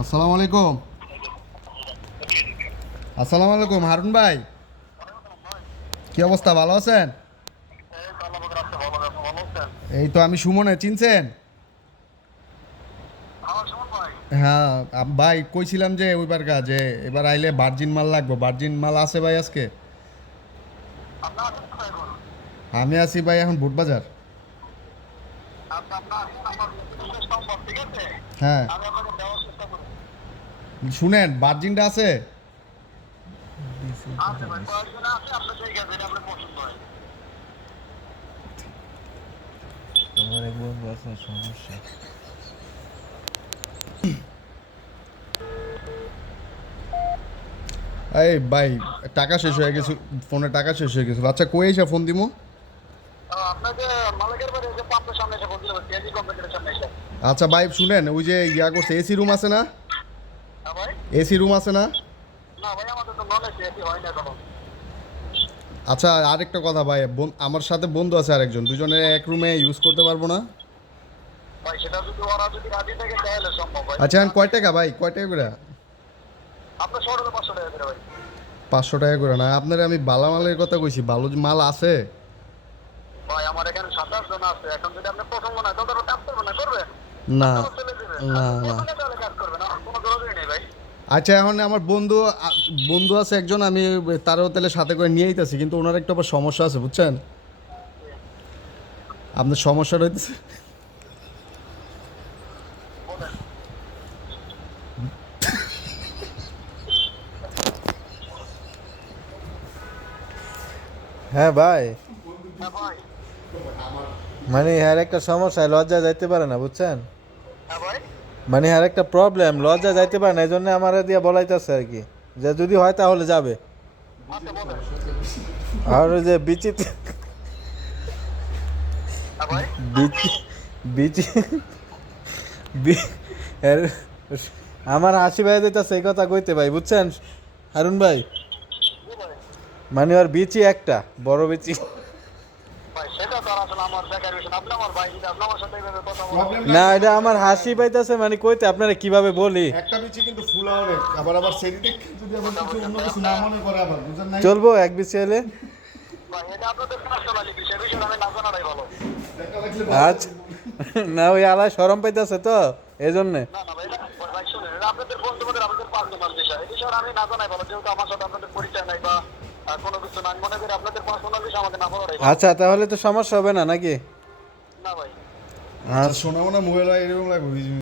আসসালামু আলাইকুম আসসালামু আলাইকুম হারুন ভাই। কি অবস্থা ভালো আছেন? এই তো আমি সুমনে চিনছেন? হ্যাঁ ভাই কইছিলাম যে ওইবার গা যে এবার আইলে ভার্জিন মাল লাগবে। ভার্জিন মাল আছে ভাই আজকে? আমি আছি ভাই এখন বুটবাজার হ্যাঁ। শুনেন ভার্জিনটা আছে? এই ভাই, টাকা শেষ হয়ে গেছে, ফোনে টাকা শেষ হয়ে গেছে। আচ্ছা কই এসে ফোন দিমু? আচ্ছা ভাই শুনেন ওই যে ইয়া করছে এসি রুম আছে না? হ্যাঁ এসি রুম আছে না? আচ্ছা আরেকটা কথা ভাই আমার সাথে বন্ধু আছে আরেকজন দুজনে এক রুমে ইউজ করতে পারব না? আচ্ছা কয় টাকা ভাই কয় টাকা করে? পাঁচশো টাকা করে না আপনার আমি বালা মালের কথা কইছি ভালো মাল আছে? ভাই আমার এখানে সাতাশ জন আছে এখন যদি আপনি প্রসঙ্গ না তখন কাজ করবেন না করবেন না না, না। আচ্ছা এখন আমার বন্ধু বন্ধু আছে একজন আমি তারও তাহলে সাথে করে নিয়ে আইতেছি কিন্তু ওনার একটা আবার সমস্যা আছে বুঝছেন? আপনার হইতেছে বলেন। হ্যাঁ ভাই। হ্যাঁ ভাই। মানে হ্যার একটা সমস্যা লজ্জা যাইতে পারে না বুঝছেন? হ্যাঁ মানে হ্যার একটা প্রবলেম লজ্জা যাইতে পারে না এই জন্য আমার দিয়া বলাইতেছে আর কি। যে যদি হয় তাহলে যাবে। আচ্ছা আর যে বিচিত হ্যাঁ আমার হাসি ভাই দিতেছে এই কথা কইতে ভাই বুঝছেন? হারুন ভাই? ভাই। মানে ওর বিচি একটা বড় বিচি। না এটা আমার হাসি পাইতেছে মানে কইতে আপনারা কীভাবে বলি? একটা বিচি কিন্তু ফুল অনেক আবার আবার সেদিকে যদি আবার কিছু অন্য কিছু না। মনে করে আবার বুঝেন নাই? চলবো এক বিচি আমি না আচ্ছা না ওই আলায় সরম পাইতেছে তো এই জন্যে না না ভাই এটা ভাই শুনুন এটা আপনাদের বন্ধুদের আপনাদের পার্সোনাল বিষয়। এই বিষয়ে আমি না জানাই ভালো যেহেতু আমার সাথে আপনাদের পরিচয় নাই বা কোনো কিছু নাই। মনে করি আপনাদের পার্সোনাল বিষয় আমাদের না বলার আচ্ছা তাহলে তো সমস্যা হবে না নাকি? না ভাই। আচ্ছা শোনাবো না মোবাইল এরকম লাগবে